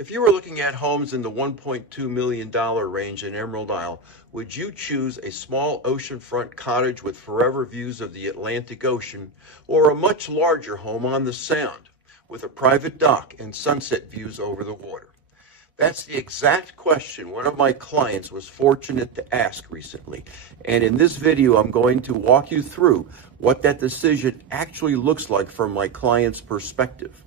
If you were looking at homes in the $1.2 million range in Emerald Isle, would you choose a small oceanfront cottage with forever views of the Atlantic Ocean, or a much larger home on the Sound with a private dock and sunset views over the water? That's the exact question one of my clients was fortunate to ask recently. And in this video, I'm going to walk you through what that decision actually looks like from my client's perspective.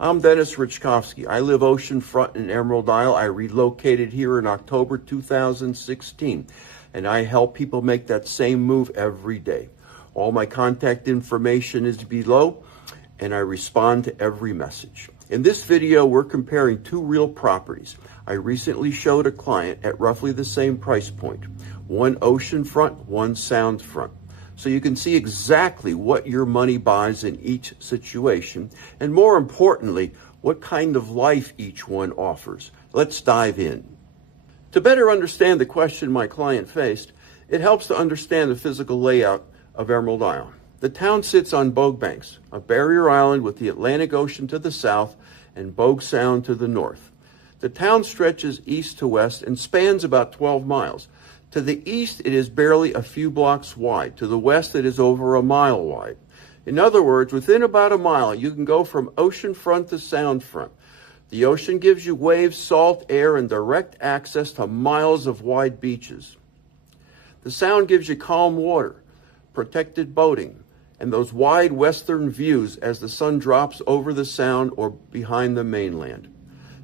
I'm Denis Raczkowski. I live oceanfront in Emerald Isle. I relocated here in October 2016, and I help people make that same move every day. All my contact information is below, and I respond to every message. In this video, we're comparing two real properties. I recently showed a client at roughly the same price point, one oceanfront, one soundfront. So you can see exactly what your money buys in each situation, and more importantly, what kind of life each one offers. Let's dive in. To better understand the question my client faced, it helps to understand the physical layout of Emerald Isle. The town sits on Bogue Banks, a barrier island with the Atlantic Ocean to the south and Bogue Sound to the north. The town stretches east to west and spans about 12 miles. To the east, it is barely a few blocks wide. To the west, it is over a mile wide. In other words, within about a mile, you can go from oceanfront to soundfront. The ocean gives you waves, salt air, and direct access to miles of wide beaches. The sound gives you calm water, protected boating, and those wide western views as the sun drops over the sound or behind the mainland.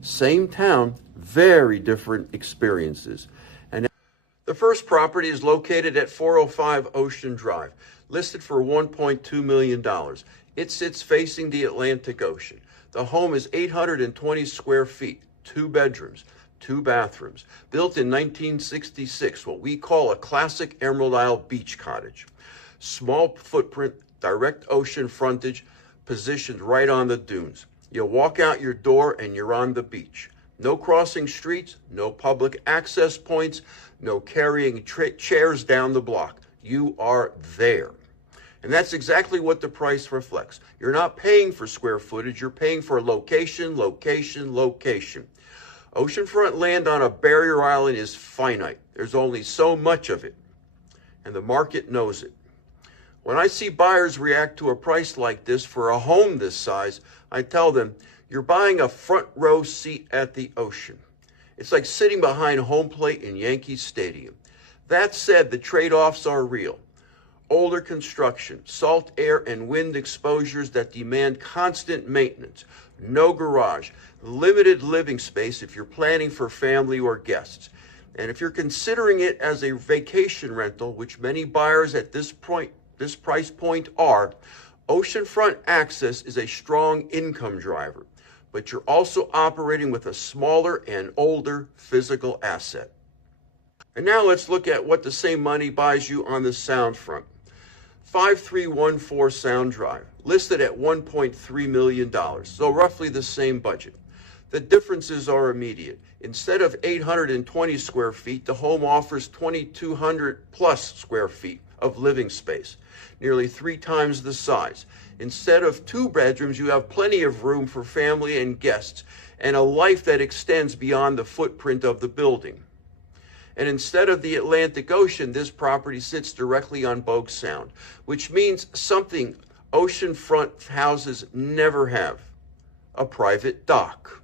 Same town, very different experiences. The first property is located at 405 Ocean Drive, listed for $1.2 million. It sits facing the Atlantic Ocean. The home is 820 square feet, 2 bedrooms, 2 bathrooms, built in 1966, what we call a classic Emerald Isle beach cottage. Small footprint, direct ocean frontage, positioned right on the dunes. You'll walk out your door and you're on the beach. No crossing streets, no public access points, no carrying chairs down the block. You are there. And that's exactly what the price reflects. You're not paying for square footage, you're paying for location, location, location. Oceanfront land on a barrier island is finite. There's only so much of it, and the market knows it. When I see buyers react to a price like this for a home this size, I tell them, you're buying a front row seat at the ocean. It's like sitting behind home plate in Yankee Stadium. That said, the trade-offs are real. Older construction, salt air and wind exposures that demand constant maintenance, no garage, limited living space if you're planning for family or guests. And if you're considering it as a vacation rental, which many buyers at this price point are, oceanfront access is a strong income driver, but you're also operating with a smaller and older physical asset. And now let's look at what the same money buys you on the Soundfront. 5314 Sound Drive, listed at $1.3 million, so roughly the same budget. The differences are immediate. Instead of 820 square feet, the home offers 2,200 plus square feet of living space, nearly 3 times the size. Instead of 2 bedrooms, you have plenty of room for family and guests, and a life that extends beyond the footprint of the building. And instead of the Atlantic Ocean, this property sits directly on Bogue Sound, which means something oceanfront houses never have: a private dock.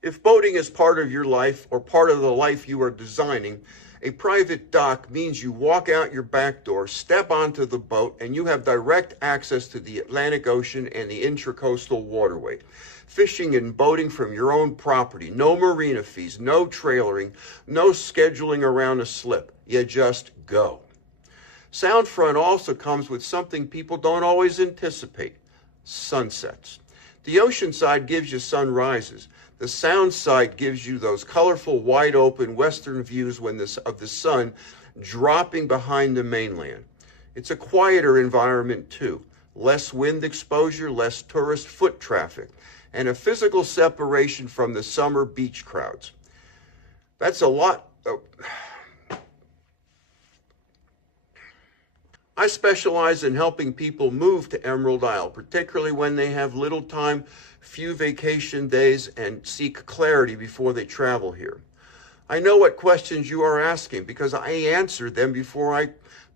If boating is part of your life or part of the life you are designing, a private dock means you walk out your back door, step onto the boat, and you have direct access to the Atlantic Ocean and the intracoastal waterway. Fishing and boating from your own property, no marina fees, no trailering, no scheduling around a slip. You just go. Soundfront also comes with something people don't always anticipate: sunsets. The ocean side gives you sunrises. The sound side gives you those colorful, wide open western views of the sun dropping behind the mainland. It's a quieter environment too. Less wind exposure, less tourist foot traffic, and a physical separation from the summer beach crowds. That's a lot. I specialize in helping people move to Emerald Isle, particularly when they have little time few vacation days and seek clarity before they travel here. I know what questions you are asking because I answered them before I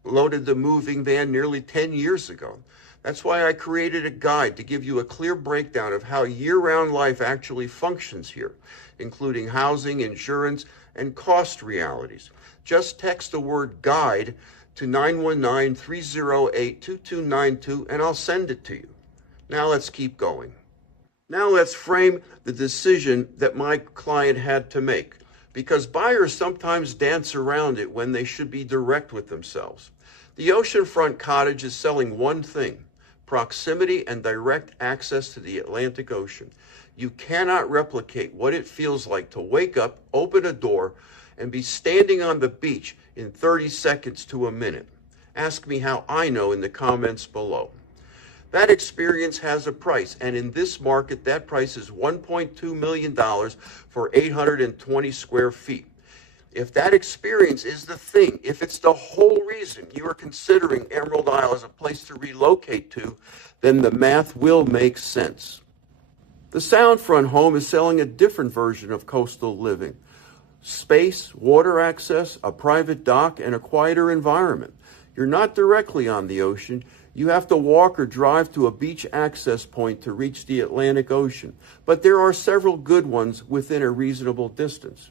loaded the moving van nearly 10 years ago. That's why I created a guide to give you a clear breakdown of how year-round life actually functions here, including housing, insurance, and cost realities. Just text the word guide to 919-308-2292 and I'll send it to you. Now let's keep going. Now let's frame the decision that my client had to make, because buyers sometimes dance around it when they should be direct with themselves. The Oceanfront cottage is selling one thing: proximity and direct access to the Atlantic Ocean. You cannot replicate what it feels like to wake up, open a door, and be standing on the beach in 30 seconds to a minute. Ask me how I know in the comments below. That experience has a price, and in this market, that price is $1.2 million for 820 square feet. If that experience is the thing, if it's the whole reason you are considering Emerald Isle as a place to relocate to, then the math will make sense. The Soundfront home is selling a different version of coastal living. Space, water access, a private dock, and a quieter environment. You're not directly on the ocean. You have to walk or drive to a beach access point to reach the Atlantic Ocean, but there are several good ones within a reasonable distance.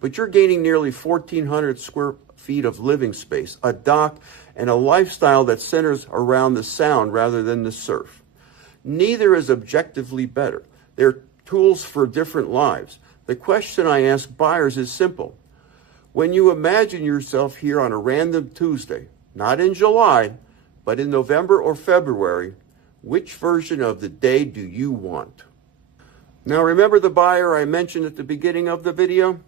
But you're gaining nearly 1,400 square feet of living space, a dock, and a lifestyle that centers around the sound rather than the surf. Neither is objectively better. They're tools for different lives. The question I ask buyers is simple. When you imagine yourself here on a random Tuesday, not in July, but in November or February, which version of the day do you want? Now remember the buyer I mentioned at the beginning of the video?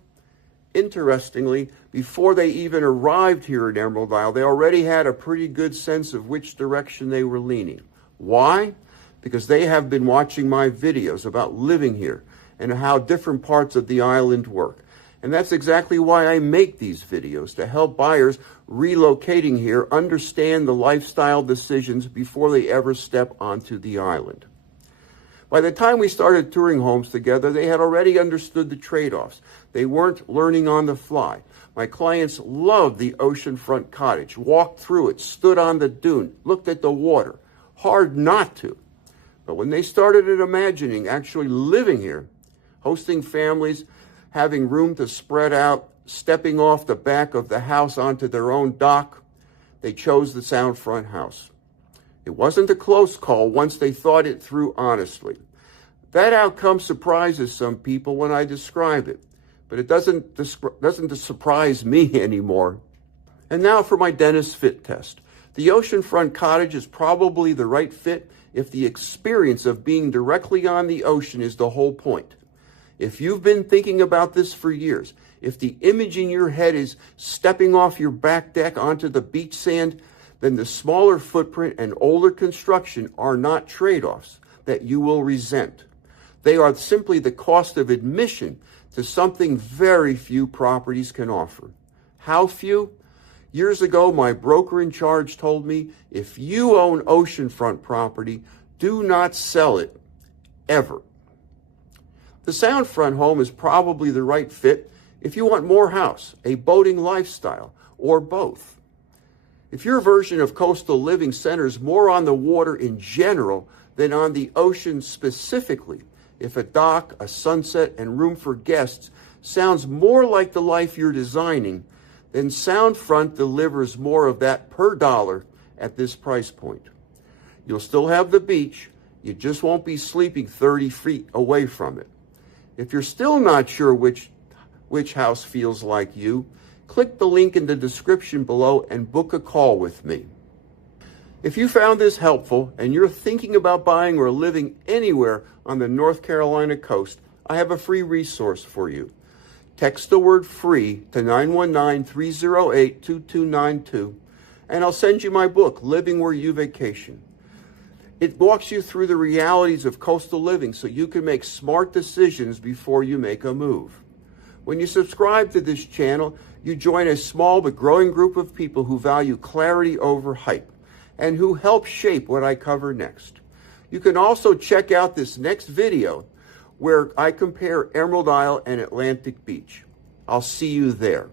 Interestingly, before they even arrived here at Emerald Isle, they already had a pretty good sense of which direction they were leaning. Why? Because they have been watching my videos about living here and how different parts of the island work. And that's exactly why I make these videos, to help buyers relocating here understand the lifestyle decisions before they ever step onto the island. By the time we started touring homes together, they had already understood the trade-offs. They weren't learning on the fly. My clients loved the Oceanfront cottage, walked through it, stood on the dune, looked at the water. Hard not to. But when they started imagining actually living here, hosting families, having room to spread out, stepping off the back of the house onto their own dock, they chose the Soundfront house. It wasn't a close call once they thought it through honestly. That outcome surprises some people when I describe it, but it doesn't surprise me anymore. And now for my Denis fit test. The Oceanfront cottage is probably the right fit if the experience of being directly on the ocean is the whole point. If you've been thinking about this for years, if the image in your head is stepping off your back deck onto the beach sand, then the smaller footprint and older construction are not trade-offs that you will resent. They are simply the cost of admission to something very few properties can offer. How few? Years ago, my broker in charge told me, if you own oceanfront property, do not sell it, ever. The Soundfront home is probably the right fit if you want more house, a boating lifestyle, or both. If your version of coastal living centers more on the water in general than on the ocean specifically, if a dock, a sunset, and room for guests sounds more like the life you're designing, then Soundfront delivers more of that per dollar at this price point. You'll still have the beach, you just won't be sleeping 30 feet away from it. If you're still not sure which house feels like you, click the link in the description below and book a call with me. If you found this helpful and you're thinking about buying or living anywhere on the North Carolina coast, I have a free resource for you. Text the word free to 919-308-2292 and I'll send you my book, Living Where You Vacation. It walks you through the realities of coastal living so you can make smart decisions before you make a move. When you subscribe to this channel, you join a small but growing group of people who value clarity over hype and who help shape what I cover next. You can also check out this next video where I compare Emerald Isle and Atlantic Beach. I'll see you there.